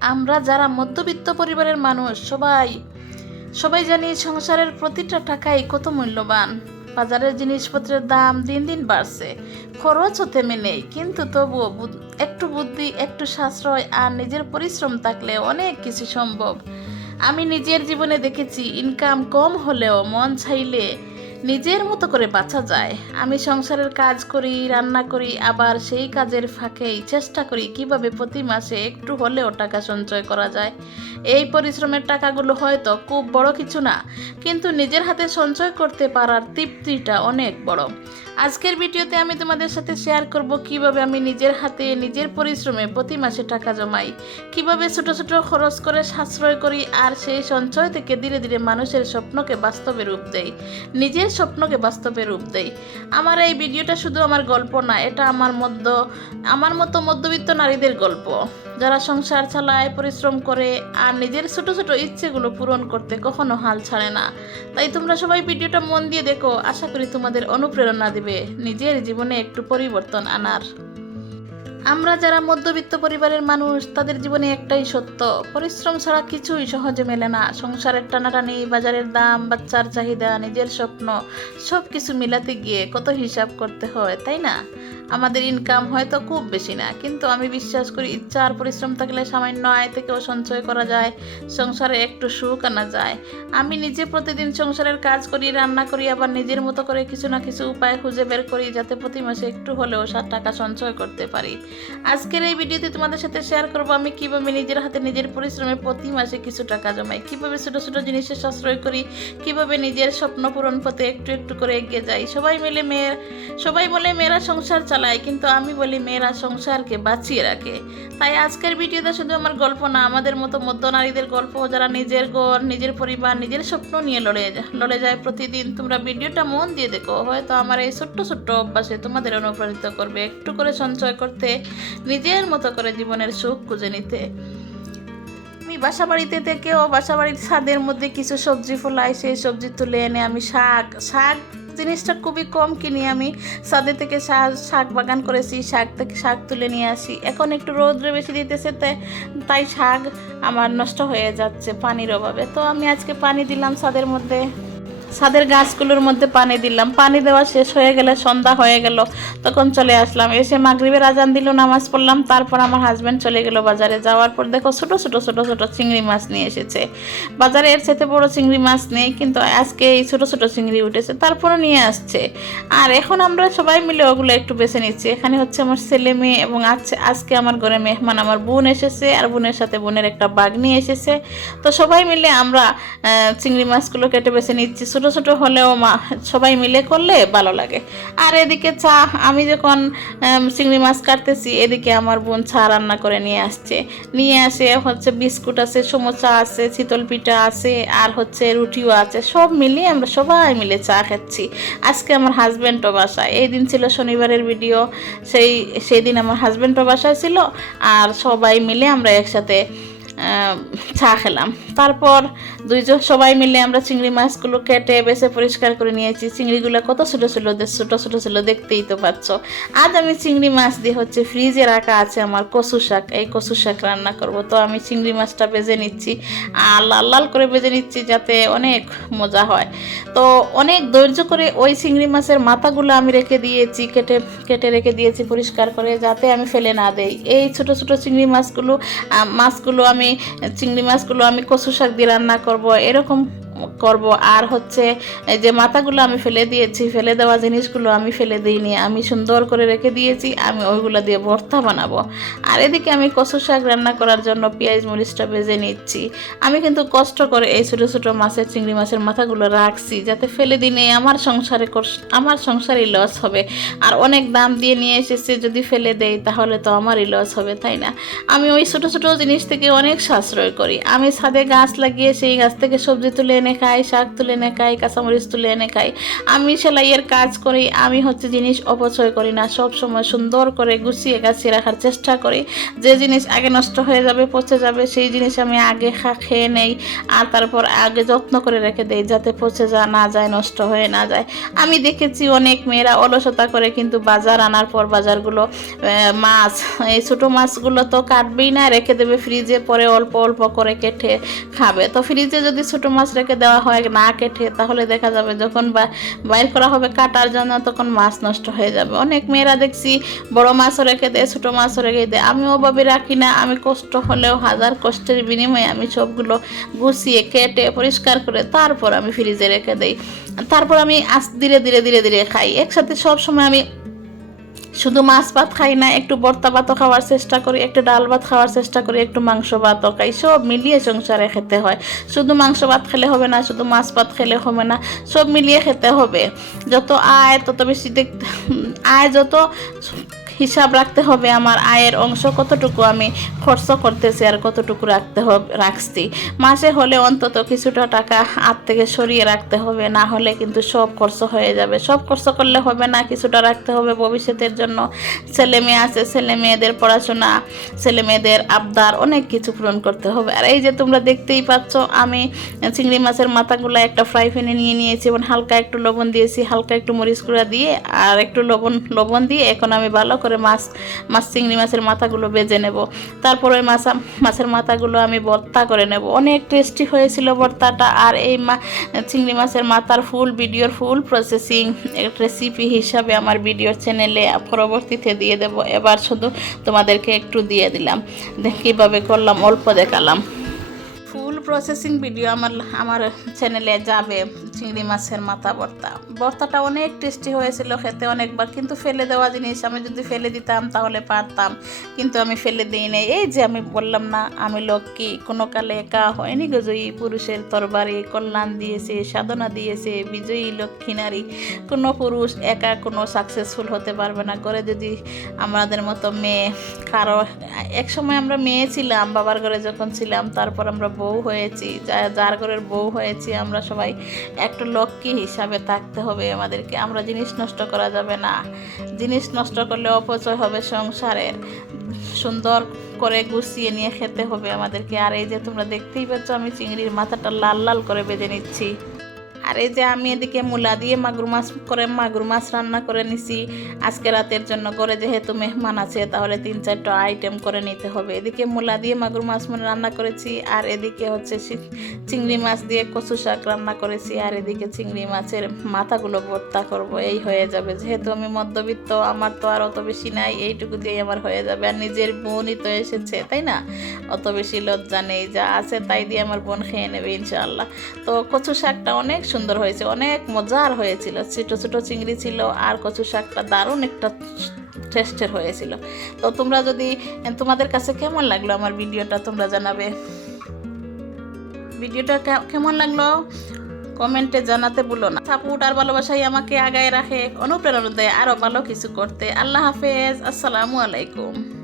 আমরা যারা মধ্যবিত্ত পরিবারের মানুষ, সবাই সবাই জানি সংসারের প্রতিটা টাকাই কত মূল্যবান। বাজারের জিনিসপত্রের দাম দিন দিন বাড়ছে, খরচও থেমে নেই। কিন্তু তবুও একটু বুদ্ধি, একটু সাশ্রয় আর নিজের পরিশ্রম থাকলে অনেক কিছু সম্ভব। আমি নিজের জীবনে দেখেছি ইনকাম কম হলেও মন চাইলে নিজের মতো করে বাঁচা যায়। আমি সংসারের কাজ করি, রান্না করি, আবার সেই কাজের ফাঁকেই চেষ্টা করি কীভাবে প্রতি মাসে একটু হলেও টাকা সঞ্চয় করা যায়। এই পরিশ্রমের টাকাগুলো হয়তো খুব বড় কিছু না, কিন্তু নিজের হাতে সঞ্চয় করতে পারার তৃপ্তিটা অনেক বড়। আজকের ভিডিওতে আমি তোমাদের সাথে শেয়ার করব কীভাবে আমি নিজের হাতে নিজের পরিশ্রমে প্রতি মাসে টাকা জমাই। কীভাবে ছোট ছোট খরচ করে সাশ্রয় করি আর সেই সঞ্চয় থেকে ধীরে ধীরে মানুষের স্বপ্নকে বাস্তবে রূপ দেয় নিজের স্বপ্নকে বাস্তবে রূপ দেয় আমার এই ভিডিওটা শুধু আমার গল্প না, এটা আমার মধ্য, আমার মতো মধ্যবিত্ত নারীদের গল্প। যারা সংসার চালায়, পরিশ্রম করে আর নিজের ছোট ছোট ইচ্ছেগুলো পূরণ করতে কখনো হাল ছাড়ে না। তাই তোমরা সবাই ভিডিওটা মন দিয়ে দেখো। আশা করি তোমাদের অনুপ্রেরণা দিবে। নিজের জীবনে একটু পরিবর্তন আনার। আমরা যারা মধ্যবিত্ত পরিবারের মানুষ, তাদের জীবনে একটাই সত্য, পরিশ্রম ছাড়া কিছুই সহজে মেলে না। সংসারের টানাটানি, বাজারের দাম, বাচ্চার চাহিদা, নিজের স্বপ্ন সব কিছু মিলাতে গিয়ে কত হিসাব করতে হয়, তাই না? আমাদের ইনকাম হয়তো খুব বেশি না, কিন্তু আমি বিশ্বাস করি ইচ্ছা আর পরিশ্রম থাকলে সামান্য আয় থেকেও সঞ্চয় করা যায়, সংসারে একটু সুখ আনা যায়। আমি নিজে প্রতিদিন সংসারের কাজ করি, রান্না করি, আবার নিজের মতো করে কিছু না কিছু উপায় খুঁজে বের করি, যাতে প্রতি মাসে একটু হলেও সাত টাকা সঞ্চয় করতে পারি। আজকের এই ভিডিওতে তোমাদের সাথে শেয়ার করব আমি কীভাবে নিজের হাতে নিজের পরিশ্রমে প্রতি মাসে কিছু টাকা জমাই, কীভাবে ছোট ছোট জিনিসের সাশ্রয় করি, কীভাবে নিজের স্বপ্ন পূরণ পথে একটু একটু করে এগিয়ে যাই। সবাই মিলে মেয়ের, সবাই বলে মেয়েরা সংসার চালায়, কিন্তু আমি বলি মেয়েরা সংসারকে বাঁচিয়ে রাখে। তাই আজকের ভিডিওতে শুধু আমার গল্প না, আমাদের মতো মধ্য নারীদের গল্প যারা নিজের ঘর, নিজের পরিবার, নিজের স্বপ্ন নিয়ে লড়ে যা- লড়ে যায় প্রতিদিন, তোমরা ভিডিওটা মন দিয়ে দেখো। হয়তো আমার এই ছোট্ট ছোট্ট অভ্যাসে তোমাদের অনুপ্রাণিত করবে, একটু করে সঞ্চয় করতে নিজের মতো করে জীবনের সুখ খুঁজে নিতে। আমি বাসা বাড়িতে থেকেও বাসা বাড়ির ছাদের মধ্যে কিছু সবজি ফলাই সেই সবজি তুলে এনে আমি শাক শাক জিনিসটা খুবই কম কিনি আমি। ছাদে থেকে শাক শাক বাগান করেছি, শাক থেকে শাক তুলে নিয়ে আসি। এখন একটু রৌদ্রে বেশি দিতেছে তাই তাই শাক আমার নষ্ট হয়ে যাচ্ছে পানির অভাবে। তো আমি আজকে পানি দিলাম ছাদের মধ্যে। ছাদের গাছগুলোর মধ্যে পানি দিলাম। পানি দেওয়া শেষ হয়ে গেলে সন্ধ্যা হয়ে গেল। তখন চলে আসলাম। এসে মাগরিবের আজান দিল, নামাজ পড়লাম। তারপর আমার হাজব্যান্ড চলে গেল বাজারে। যাওয়ার পর দেখো ছোট ছোট ছোট ছোট চিংড়ি মাছ নিয়ে এসেছে। বাজারে এর সাথে বড় চিংড়ি মাছ নেই, কিন্তু আজকে এই ছোট ছোট চিংড়ি উঠেছে। তারপরও নিয়ে আসছে। আর এখন আমরা সবাই মিলে ওগুলো একটু বেছে নিচ্ছি। এখানে হচ্ছে আমার ছেলে মেয়ে এবং আজকে আজকে আমার ঘরে মেহমান। আমার বোন এসেছে আর বোনের সাথে বোনের একটা বাঘ নিয়ে এসেছে। তো সবাই মিলে আমরা চিংড়ি মাছগুলো কেটে বেছে নিচ্ছি। ছোট ছোট হলেও মা সবাই মিলে করলে ভালো লাগে। আর এদিকে চা, আমি যখন চিংড়ি মাছ কাটতেছি, এদিকে আমার বোন চা রান্না করে নিয়ে আসছে। নিয়ে আসে হচ্ছে বিস্কুট আছে, সমোসা আছে, শীতল পিঠা আছে, আর হচ্ছে রুটিও আছে। সব মিলিয়ে আমরা সবাই মিলে চা খাচ্ছি। আজকে আমার হাজব্যান্ডও বাসায়। এই দিন ছিল শনিবারের ভিডিও। সেই সেই দিন আমার হাজব্যান্ডও বাসায় ছিল। আর সবাই মিলে আমরা একসাথে চা খেলাম। তারপর দুইজন সবাই মিলে আমরা চিংড়ি মাছগুলো কেটে বেছে পরিষ্কার করে নিয়েছি। চিংড়িগুলো কত ছোটো ছোটো ছোটো ছোটো ছিল দেখতেই তো পাচ্ছ। আজ আমি চিংড়ি মাছ দিয়ে হচ্ছে ফ্রিজে রাখা আছে আমার কচু শাক। এই কচু শাক রান্না করব। তো আমি চিংড়ি মাছটা ভেজে নিচ্ছি আর লাল লাল করে ভেজে নিচ্ছি যাতে অনেক মজা হয়। তো অনেক ধৈর্য করে ওই চিংড়ি মাছের মাথাগুলো আমি রেখে দিয়েছি, কেটে কেটে রেখে দিয়েছি পরিষ্কার করে যাতে আমি ফেলে না দেই। এই ছোট ছোট চিংড়ি মাছগুলো মাছগুলো আমি চিংড়ি মাছগুলো আমি কচু শাক দিয়ে রান্না করব এরকম করব। আর হচ্ছে যে মাথাগুলো আমি ফেলে দিয়েছি, ফেলে দেওয়া জিনিসগুলো আমি ফেলে দিইনি। আমি সুন্দর করে রেখে দিয়েছি, আমি ওইগুলো দিয়ে ভর্তা বানাবো। আর এদিকে আমি কচু শাক রান্না করার জন্য পেঁয়াজ মরিচটা ভেজে নিচ্ছি। আমি কিন্তু কষ্ট করে এই ছোটো ছোটো মাছের, চিংড়ি মাছের মাথাগুলো রাখছি, যাতে ফেলে দিনে আমার সংসারে আমার সংসারই লস হবে। আর অনেক দাম দিয়ে নিয়ে এসেছে, যদি ফেলে দেই তাহলে তো আমারই লস হবে, তাই না? আমি ওই ছোটো ছোটো জিনিস থেকে অনেক সাশ্রয় করি। আমি ছাদে গাছ লাগিয়ে সেই গাছ থেকে সবজি তুলে এনে এনে খাই শাক তুলে এনে খাই কাঁচামরিচ তুলে এনে খাই আমি সেলাইয়ের কাজ করি, আমি হচ্ছে জিনিস অপচয় করি না সব সময় সুন্দর করে গুছিয়ে গাছিয়ে রাখার চেষ্টা করি। যে জিনিস আগে নষ্ট হয়ে যাবে, পচে যাবে, সেই জিনিস আমি আগে খা খেয়ে নেই, আর তারপর আগে যত্ন করে রেখে দেই যাতে পচে যা না যায়, নষ্ট হয়ে না যায়। আমি দেখেছি অনেক মেয়েরা অলসতা করে কিন্তু বাজার আনার পর বাজারগুলো মাছ, এই ছোটো মাছগুলো তো কাটবেই না, রেখে দেবে ফ্রিজে পরে অল্প অল্প করে কেটে খাবে। তো ফ্রিজে যদি ছোটো মাছ রেখে দেওয়া হয় না কেটে তাহলে দেখা যাবে যখন বা, বাইর করা হবে কাটার জন্য তখন মাছ নষ্ট হয়ে যাবে। অনেক মেয়েরা দেখছি বড় মাছও রেখে দেয়, ছোটো মাছও রেখে দেয়। আমি ওভাবে রাখি না, আমি কষ্ট হলেও হাজার কষ্টের বিনিময়ে আমি সবগুলো গুছিয়ে কেটে পরিষ্কার করে তারপর আমি ফ্রিজে রেখে দেই। তারপর আমি আস ধীরে ধীরে ধীরে ধীরে খাই। একসাথে সব সময় আমি শুধু মাছ ভাত খাই না, একটু বর্তা ভাতও খাওয়ার চেষ্টা করি, একটু ডাল ভাত খাওয়ার চেষ্টা করি, একটু মাংস ভাতও খাই, সব মিলিয়ে সংসারে খেতে হয়। শুধু মাংস ভাত খেলে হবে না, শুধু মাছ ভাত খেলে হবে না, সব মিলিয়ে খেতে হবে। যত আয়, তত বেশি দেখতে আয়, যত হিসাব রাখতে হবে আমার আয়ের অংশ কতটুকু আমি খরচ করতেছি আর কতটুকু রাখতে হবে, রাখছি। মাসে হলে অন্তত কিছুটা টাকা হাত থেকে সরিয়ে রাখতে হবে, না হলে কিন্তু সব খরচ হয়ে যাবে। সব খরচ করলে হবে না, কিছুটা রাখতে হবে ভবিষ্যতের জন্য। ছেলে মেয়ে আছে, ছেলে মেয়েদের পড়াশোনা, ছেলে মেয়েদের আবদার, অনেক কিছু পূরণ করতে হবে। আর এই যে তোমরা দেখতেই পাচ্ছ, আমি চিংড়ি মাছের মাথাগুলো একটা ফ্রাই প্যানে নিয়ে নিয়েছি, এবং হালকা একটু লবণ দিয়েছি, হালকা একটু মরিচ গুঁড়া দিয়ে, আর একটু লবণ লবণ দিয়ে এখন আমি ভালো করে মাছ মাছ, চিংড়ি মাছের মাথাগুলো বেজে নেব। তারপর ওই মাছ, মাছের মাথাগুলো আমি ভর্তা করে নেব। অনেক টেস্টি হয়েছিল ভর্তাটা আর এই মা, চিংড়ি মাছের মাথার ফুল, ভিডিওর ফুল প্রসেসিং রেসিপি হিসাবে আমার ভিডিওর চ্যানেলে পরবর্তীতে দিয়ে দেব। এবার শুধু তোমাদেরকে একটু দিয়ে দিলাম। কীভাবে করলাম, অল্প দেখালাম। প্রসেসিং ভিডিও আমার আমার চ্যানেলে যাবে চিংড়ি মাছের মাথা ভর্তা। ভর্তাটা অনেক টেস্টি হয়েছিল খেতে অনেকবার, কিন্তু ফেলে দেওয়া জিনিস আমি যদি ফেলে দিতাম তাহলে পারতাম, কিন্তু আমি ফেলে দিই নাই। এই যে আমি বললাম না, আমি লক্ষ্মী, কোনো কালে একা হয়নি গো জয়ী, পুরুষের তরবারি, কল্যাণ দিয়েছে, সাধনা দিয়েছে, বিজয়ী লক্ষ্মী নারী। কোনো পুরুষ একা কোনো সাকসেসফুল হতে পারবে না। করে যদি আমাদের মতো মেয়ে কারও, এক সময় আমরা মেয়ে ছিলাম, বাবার ঘরে যখন ছিলাম, তারপর আমরা বউ হয়েছি যার ঘরের বউ হয়েছি, আমরা সবাই একটু লক্ষ্মী হিসাবে থাকতে হবে আমাদেরকে। আমরা জিনিস নষ্ট করা যাবে না। জিনিস নষ্ট করলে অপচয় হবে সংসারের সুন্দর করে গুছিয়ে নিয়ে খেতে হবে আমাদেরকে। আর এই যে তোমরা দেখতেই পাচ্ছ, আমি চিংড়ির মাথাটা লাল লাল করে বেজে নিচ্ছি। আর এই যে আমি এদিকে মূলা দিয়ে মাগুর মাছ করে, মাগুর মাছ রান্না করে নিছি। আজকে রাতের জন্য করে যেহেতু মেহমান আছে, তাহলে তিন চারটা আইটেম করে নিতে হবে। এদিকে মূলা দিয়ে মাগুর মাছ রান্না করেছি, আর এদিকে হচ্ছে চিংড়ি মাছ দিয়ে কচু শাক রান্না করেছি, আর এদিকে চিংড়ি মাছের মাথাগুলো ভর্তা করব, এই হয়ে যাবে। যেহেতু আমি মধ্যবিত্ত, আমার তো আর অত বেশি নাই, এইটুকু দিয়েই আমার হয়ে যাবে। আর নিজের বোনই তো এসেছে, তাই না? অত বেশি লজ্জা নেই, যা আছে তাই দিয়ে আমার বোন খেয়ে নেবে, ইনশাআল্লাহ। তো কচু শাকটা অনেক সুন্দর হয়েছে, অনেক মজার হয়েছিল। ছোটো ছোটো চিংড়ি ছিল, আর কচু শাকটা দারুণ একটা টেস্টের হয়েছিল। তো তোমরা যদি, তোমাদের কাছে কেমন লাগল আমার ভিডিওটা তোমরা জানাবে? ভিডিওটা কেমন লাগল? কমেন্টে জানাতে ভুলো না। সাপোর্ট আর ভালোবাসাই আমাকে আগায় রাখে, অনুপ্রেরণা দেয় আরও ভালো কিছু করতে। আল্লাহ হাফেজ, আসসালামু আলাইকুম।